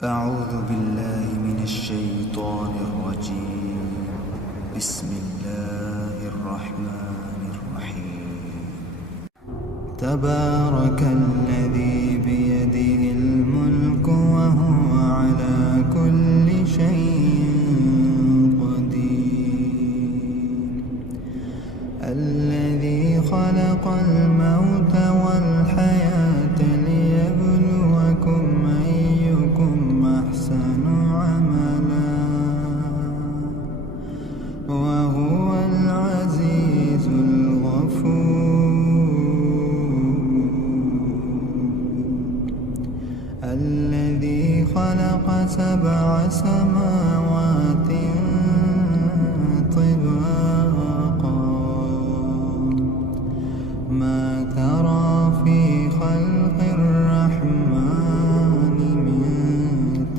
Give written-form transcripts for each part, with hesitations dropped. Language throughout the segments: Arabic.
أعوذ بالله من الشيطان الرجيم. بسم الله الرحمن الرحيم. تبارك الذي بيده الملك وهو على كل شيء قدير. الذي خلق الموت والحياة ليبلوكم أيكم أحسن عملا وهو العزيز الغفور. الذي خلق 7 سماوات طباقا ما ترى في خلق الرحمن من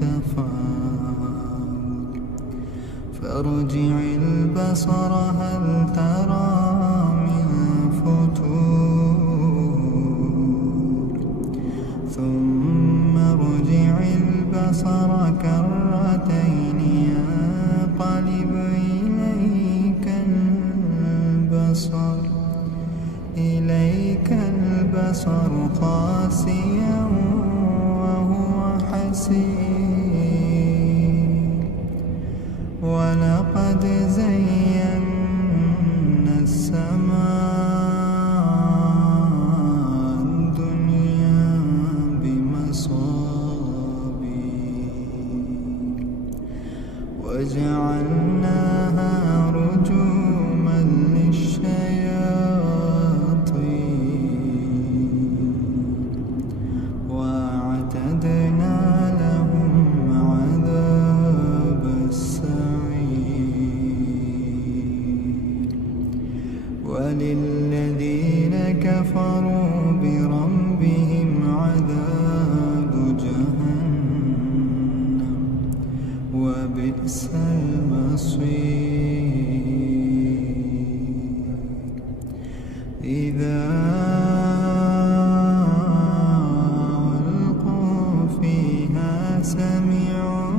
تفاوت فارجع البصر هل ترى من فتور ثم ارجع البصر كرتين ينقلب إليك البصر خاسئا وهو حسير. ولقد زينا السماء الدنيا بمصابيح وجعلناها رجوما للشياطين وأعتدنا لهم عذاب السعير. وللذين كفروا بربهم عذاب جهنم وبئس المصير. إذا ألقوا فيها سمعوا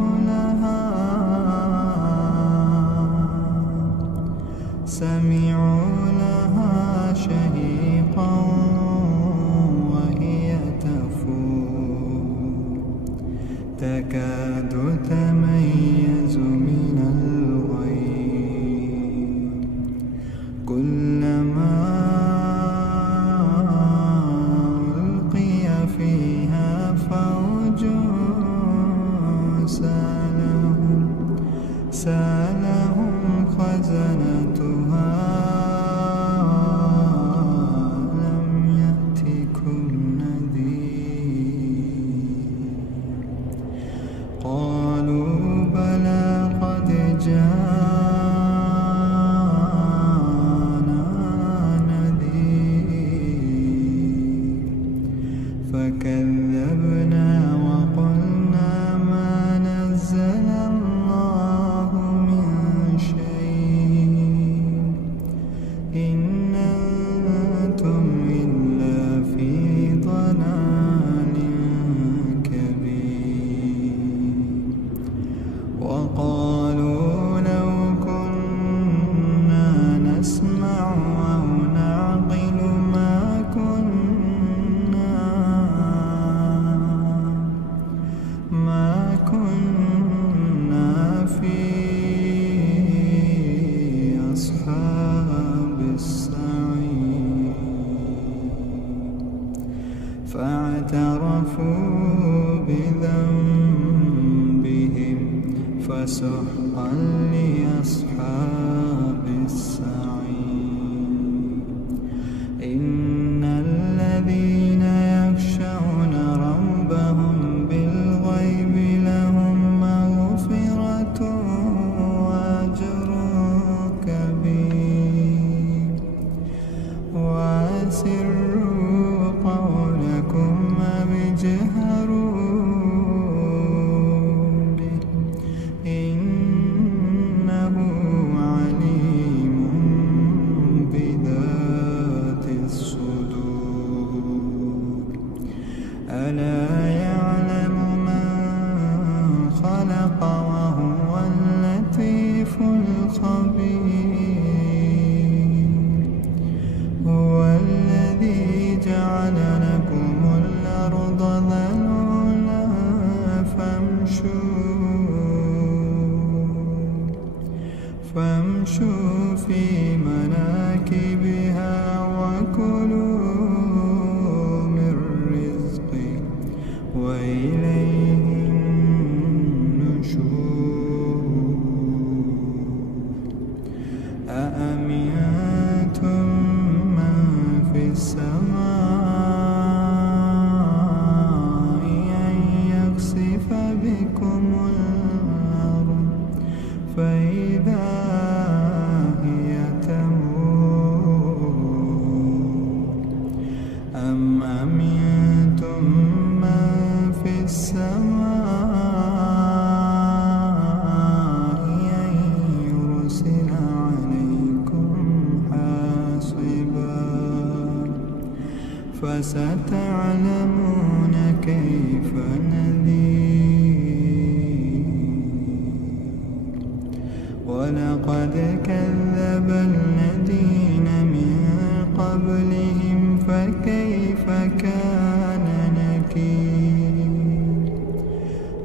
لها شهيقا وهي تفور تكاد تميز من الغيظ كلما ألقي فيها فوج سألهم خزنتها لم يأتكم نذير قالوا بلى قد جاءنا نذير فكذبنا وقلنا ما نزل الله من شيء إن أنتم إلا في ضلال كبير. وقالوا لو كنا نسمع أو نعقل ما كنا في أصحاب السعير. فاعترفوا بذنبهم فسحقا لأصحاب السعير. إن الذين يخشون ربهم بالغيب لهم مغفرة وأجر كبير. وأسروا قولكم أو اجهروا به إنه عليم بكم الأرض فإذا هي تمور أم أمنتم من في السماء أن يرسل عليكم حاصبا فستعلمون كيف نذير ولقد كذب الذين من قبلهم فكيف كان نكير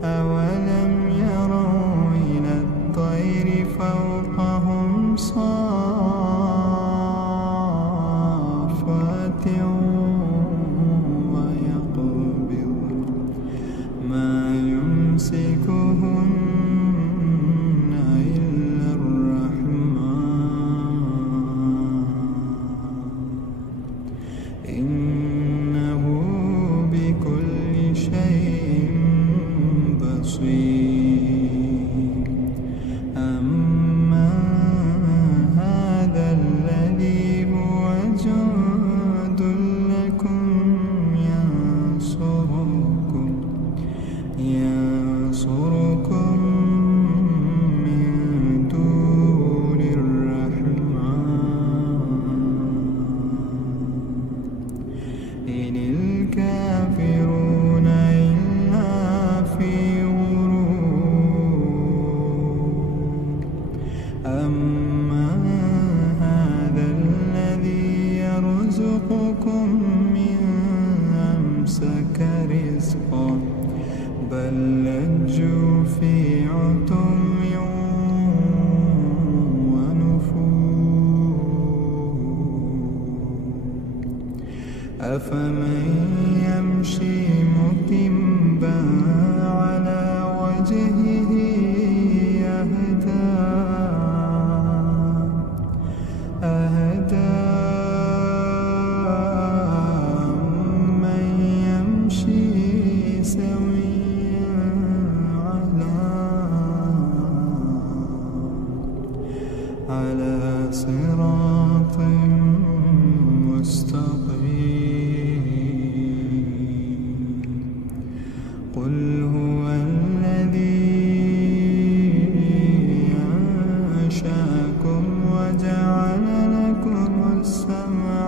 أولم يروا إلى الطير فوقهم صافات ويقبض ما يمسكهن إلا الرحمن إنه بكل شيء بصير أما هذا الذي هو جند لكم ينصركم من دون الرحمن إن الكافرون إلا في غرور أما هذا الذي يرزقكم من أمسك رزقا بل لجوا في عتم ونفور أفمن يمشي مكبا على وجهه أهدى من يمشي سويا على صراط مستقيم قل هو الذي أنشأكم وجعل لكم السمع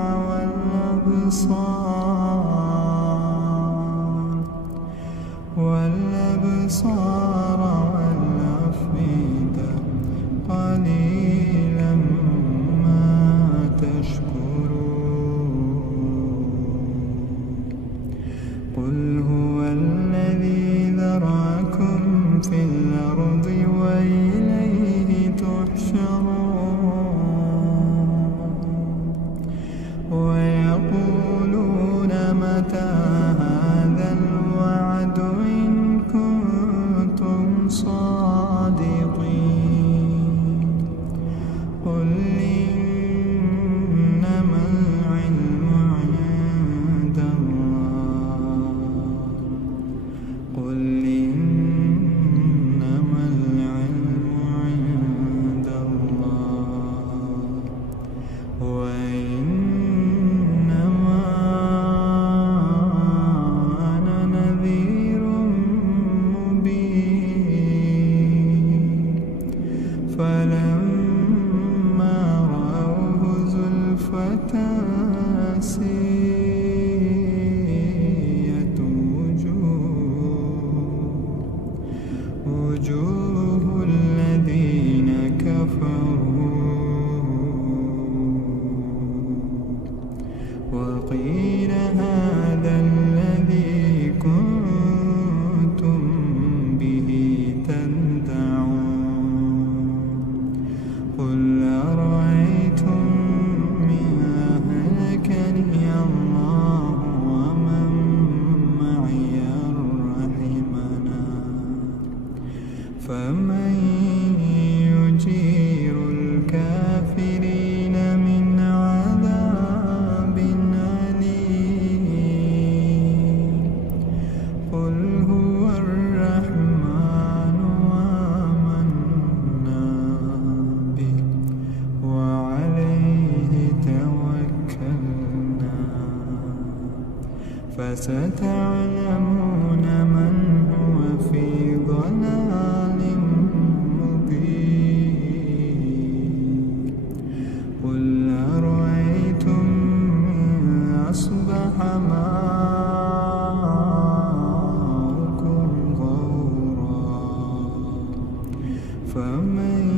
والأبصار والأفئدة قليلا ما تشكرون قل هو الذي ذرأكم في الأرض وإليه تحشرون ويقولون متى هذا الوعد إن كنتم صادقين قل إنما العلم عند الله قل إنما العلم عند الله وإنما أنا نذير مبين فلما رأوه زلفة سيئت وجوه الذين كفروا وقيل هذا الذي كنتم به تدعون قل أرأيتم من أهلكني الله ومن معي رحمنا فمن يجير الكافرين من عذاب أليم قل هو الرحمن فستعلمون من هو في ضلال مبين قل أرأيتم إن أصبح ماؤكم غورا فمن